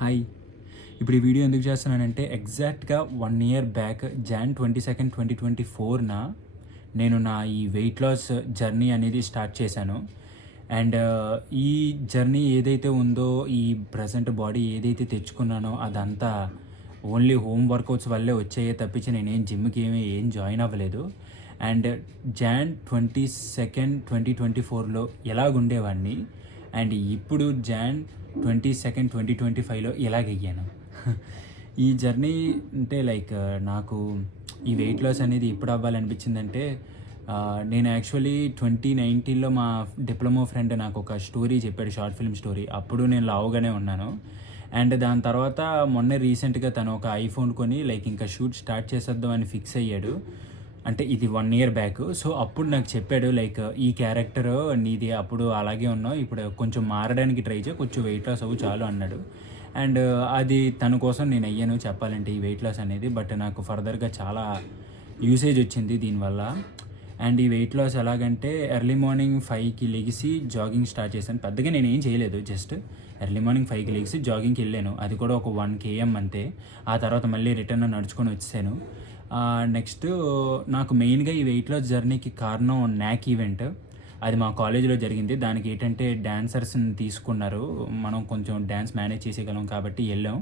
Hi. ఇప్పుడు ఈ video ఎందుకు చేస్తున్నానంటే ఎగ్జాక్ట్‌గా 1 ఇయర్ బ్యాక్ జాన్ 22, 2024న నేను నా ఈ వెయిట్ లాస్ జర్నీ అనేది స్టార్ట్ చేశాను. అండ్ ఈ జర్నీ ఏదైతే ఉందో, ఈ ప్రెజెంట్ బాడీ ఏదైతే తెచ్చుకున్నానో అదంతా ఓన్లీ హోమ్ వర్కౌట్స్ వల్లే వచ్చాయే తప్పించి నేనేం జిమ్‌కి ఏం జాయిన్ అవ్వలేదు. అండ్ జాన్ 22, 2024లో ఎలాగుండేవాడిని అండ్ ఇప్పుడు జాన్ 22, 2025లో ఎలాగయ్యాను. ఈ జర్నీ అంటే నాకు ఈ వెయిట్ లాస్ అనేది ఎప్పుడు అవ్వాలనిపించిందంటే, నేను యాక్చువల్లీ 2019లో మా డిప్లొమా ఫ్రెండ్ నాకు ఒక స్టోరీ చెప్పాడు, షార్ట్ ఫిల్మ్ స్టోరీ. అప్పుడు నేను లావుగానే ఉన్నాను. అండ్ దాని తర్వాత మొన్నే రీసెంట్గా తను ఒక ఐఫోన్ కొని ఇంకా షూట్ స్టార్ట్ చేసేద్దాం అని ఫిక్స్ అయ్యాడు. అంటే ఇది 1 ఇయర్ బ్యాక్. సో అప్పుడు నాకు చెప్పాడు ఈ క్యారెక్టర్ నీది, అప్పుడు అలాగే ఉన్నావు, ఇప్పుడు కొంచెం మారడానికి ట్రై చేయి, కొంచెం వెయిట్ లాస్ అవ్వు చాలు అన్నాడు. అండ్ అది తన కోసం నేను అయ్యాను చెప్పాలంటే ఈ వెయిట్ లాస్ అనేది. బట్ నాకు ఫర్దర్గా చాలా యూసేజ్ వచ్చింది దీనివల్ల. అండ్ ఈ వెయిట్ లాస్ ఎలాగంటే ఎర్లీ మార్నింగ్ 5కి లెగిసి జాగింగ్ స్టార్ట్ చేశాను. పెద్దగా నేను ఏం చేయలేదు, జస్ట్ ఎర్లీ మార్నింగ్ 5కి లెగిసి జాగింగ్కి వెళ్ళాను. అది కూడా ఒక 1 km అంతే. ఆ తర్వాత మళ్ళీ రిటర్న్ నడుచుకొని వచ్చాను. నెక్స్ట్ నాకు మెయిన్గా ఈ వెయిట్ లాస్ జర్నీకి కారణం న్యాక్ ఈవెంట్. అది మా కాలేజీలో జరిగింది. దానికి ఏంటంటే డాన్సర్స్ని తీసుకున్నారు, మనం కొంచెం డ్యాన్స్ మేనేజ్ చేసేయగలం కాబట్టి వెళ్ళాం.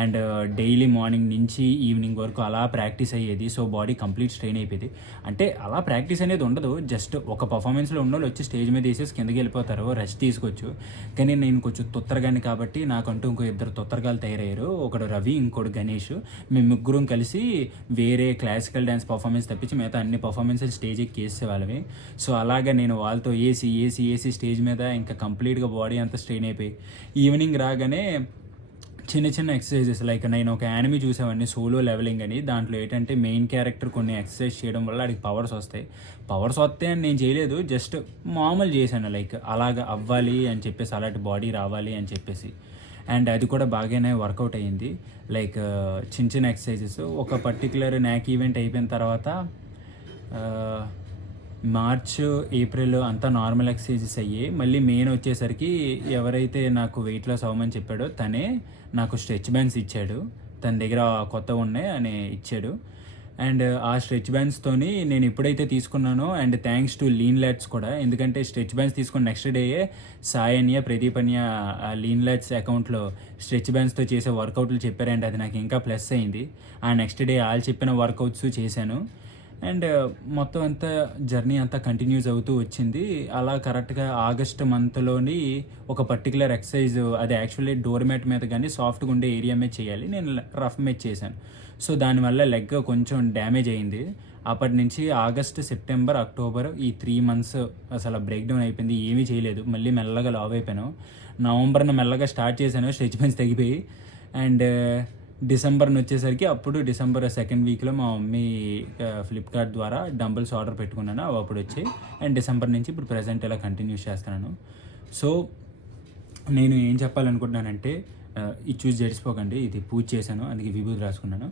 అండ్ డైలీ మార్నింగ్ నుంచి ఈవినింగ్ వరకు అలా ప్రాక్టీస్ అయ్యేది. సో బాడీ కంప్లీట్ స్ట్రెయిన్ అయిపోయింది. అంటే అలా ప్రాక్టీస్ అనేది ఉండదు, జస్ట్ ఒక పర్ఫార్మెన్స్లో ఉన్నోళ్ళు వచ్చి స్టేజ్ మీద వేసేసి కిందకి వెళ్ళిపోతారు, రెస్ట్ తీసుకోవచ్చు. కానీ నేను కొంచెం తొత్తరగాని కాబట్టి నాకంటూ ఇంకో 2 తొత్తరగాలు తయారయ్యారు. ఒకడు రవి, ఇంకోటి గణేష్. మేము ముగ్గురం కలిసి వేరే క్లాసికల్ డ్యాన్స్ పర్ఫార్మెన్స్ తప్పించి మిగతా అన్ని పర్ఫార్మెన్సెస్ స్టేజ్ ఎక్కి వేసేవాళ్ళవి. సో అలాగా నేను వాళ్ళతో ఏసి స్టేజ్ మీద ఇంకా కంప్లీట్గా బాడీ అంతా స్ట్రెయిన్ అయిపోయి ఈవినింగ్ రాగానే చిన్న చిన్న ఎక్సర్సైజెస్ నేను ఒక యానిమీ చూసేవాడిని, సోలో లెవెలింగ్ అని. దాంట్లో ఏంటంటే మెయిన్ క్యారెక్టర్ కొన్ని ఎక్సర్సైజ్ చేయడం వల్ల వాడికి పవర్స్ వస్తాయి. పవర్స్ వస్తాయి అని నేను చేయలేదు, జస్ట్ మామూలు చేశాను. అలాగ అవ్వాలి అని చెప్పేసి, అలాంటి బాడీ రావాలి అని చెప్పేసి. అండ్ అది కూడా బాగానే వర్కౌట్ అయ్యింది. చిన్న చిన్న ఎక్సర్సైజెస్. ఒక పర్టికులర్ న్యాక్ ఈవెంట్ అయిపోయిన తర్వాత మార్చ్, ఏప్రిల్ అంతా నార్మల్ ఎక్సర్సైజెస్ అయ్యాయి. మళ్ళీ మెయిన్ వచ్చేసరికి ఎవరైతే నాకు వెయిట్ లాస్ అవ్వమని చెప్పాడో తనే నాకు స్ట్రెచ్ బ్యాండ్స్ ఇచ్చాడు. తన దగ్గర కొత్తగా ఉన్నాయి అని ఇచ్చాడు. అండ్ ఆ స్ట్రెచ్ బ్యాండ్స్తోని నేను ఎప్పుడైతే తీసుకున్నానో, అండ్ థ్యాంక్స్ టు లీన్ ల్యాట్స్ కూడా, ఎందుకంటే స్ట్రెచ్ బ్యాండ్స్ తీసుకున్న నెక్స్ట్ డేయే సాయన్య, ప్రదీపన్య లీన్ ల్యాట్స్ అకౌంట్లో స్ట్రెచ్ బ్యాండ్స్తో చేసే వర్కౌట్లు చెప్పారంటే అది నాకు ఇంకా ప్లస్ అయింది. ఆ నెక్స్ట్ డే వాళ్ళు చెప్పిన వర్కౌట్స్ చేశాను. అండ్ మొత్తం అంతా జర్నీ అంతా కంటిన్యూస్ అవుతూ వచ్చింది. అలా కరెక్ట్గా ఆగస్ట్ మంత్లోని ఒక పర్టికులర్ ఎక్సర్సైజ్, అది యాక్చువల్లీ డోర్ మ్యాట్ మీద కానీ సాఫ్ట్గా ఉండే ఏరియా మీద చేయాలి, నేను రఫ్ మీద చేశాను. సో దానివల్ల లెగ్ కొంచెం డ్యామేజ్ అయింది. అప్పటి నుంచి ఆగస్ట్, సెప్టెంబర్, అక్టోబర్ ఈ 3 months అసలు బ్రేక్ డౌన్ అయిపోయింది, ఏమీ చేయలేదు. మళ్ళీ మెల్లగా లావ్ అయిపోయాను. నవంబర్న మెల్లగా స్టార్ట్ చేశాను, స్ట్రెచ్ బెంచ్ తగ్గిపోయి. అండ్ డిసెంబర్ని వచ్చేసరికి, అప్పుడు డిసెంబర్ 2nd weekలో మా మమ్మీ ఫ్లిప్కార్ట్ ద్వారా డంబుల్స్ ఆర్డర్ పెట్టుకున్నాను, అవి అప్పుడు వచ్చాయి. అండ్ డిసెంబర్ నుంచి ఇప్పుడు ప్రజెంట్ ఇలా కంటిన్యూ చేస్తున్నాను. సో నేను ఏం చెప్పాలనుకుంటున్నానంటే, ఇది చూసి జడిసిపోకండి, ఇది పూజ చేశాను అందుకే విభూతి రాసుకున్నాను.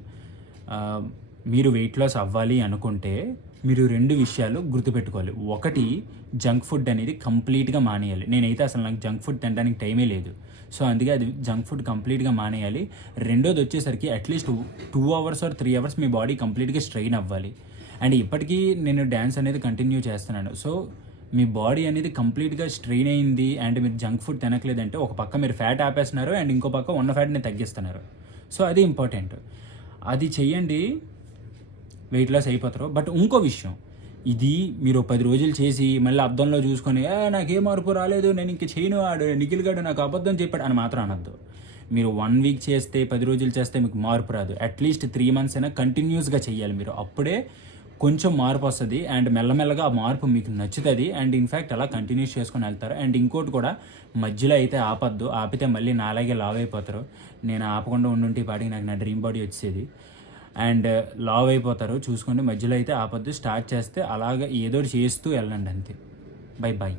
మీరు వెయిట్ లాస్ అవ్వాలి అనుకుంటే మీరు 2 విషయాలు గుర్తుపెట్టుకోవాలి. ఒకటి, జంక్ ఫుడ్ అనేది కంప్లీట్గా మానేయాలి. నేనైతే అసలు నాకు జంక్ ఫుడ్ తినడానికి టైమే లేదు. సో అందుకే అది జంక్ ఫుడ్ కంప్లీట్గా మానేయాలి. రెండోది వచ్చేసరికి at least 2 hours or 3 hours me body కంప్లీట్గా స్ట్రెయిన్ అవ్వాలి. అండ్ ఇప్పటికీ నేను డ్యాన్స్ అనేది కంటిన్యూ చేస్తున్నాను. సో మీ బాడీ అనేది కంప్లీట్గా స్ట్రెయిన్ అయింది అండ్ మీరు జంక్ ఫుడ్ తినట్లేదంటే, ఒక పక్క మీరు ఫ్యాట్ ఆపేస్తున్నారు అండ్ ఇంకో పక్క ఉన్న ఫ్యాట్ని తగ్గిస్తున్నారు. సో అది ఇంపార్టెంట్. అది చెయ్యండి, వెయిట్ లాస్ అయిపోతారు. బట్ ఇంకో విషయం, ఇది మీరు 10 రోజులు చేసి మళ్ళీ అద్దంలో చూసుకొని నాకే మార్పు రాలేదు, నేను ఇంక చేయను, ఆడు నిఖిల్ గాడు నాకు అబద్ధం చెప్పాడు అని మాత్రం అనద్దు. మీరు 1 week చేస్తే, 10 రోజులు చేస్తే మీకు మార్పు రాదు. అట్లీస్ట్ 3 months అయినా కంటిన్యూస్గా చేయాలి మీరు, అప్పుడే కొంచెం మార్పు వస్తుంది. అండ్ మెల్లమెల్లగా ఆ మార్పు మీకు నచ్చుతుంది. అండ్ ఇన్ఫ్యాక్ట్ అలా కంటిన్యూస్ చేసుకొని వెళ్తారు. అండ్ ఇంకోటి కూడా, మధ్యలో అయితే ఆపద్దు, ఆపితే మళ్ళీ నాలాగే లావ్ అయిపోతారు. నేను ఆపకుండా ఉండుంటే పాటికి నాకు నా డ్రీమ్ బాడీ వచ్చేది. అండ్ లావ్ అయిపోతారు, చూసుకోండి. మధ్యలో అయితే ఆపద్దు, స్టార్ట్ చేస్తే అలాగ ఏదో చేస్తూ వెళ్ళండి అంతే. బై.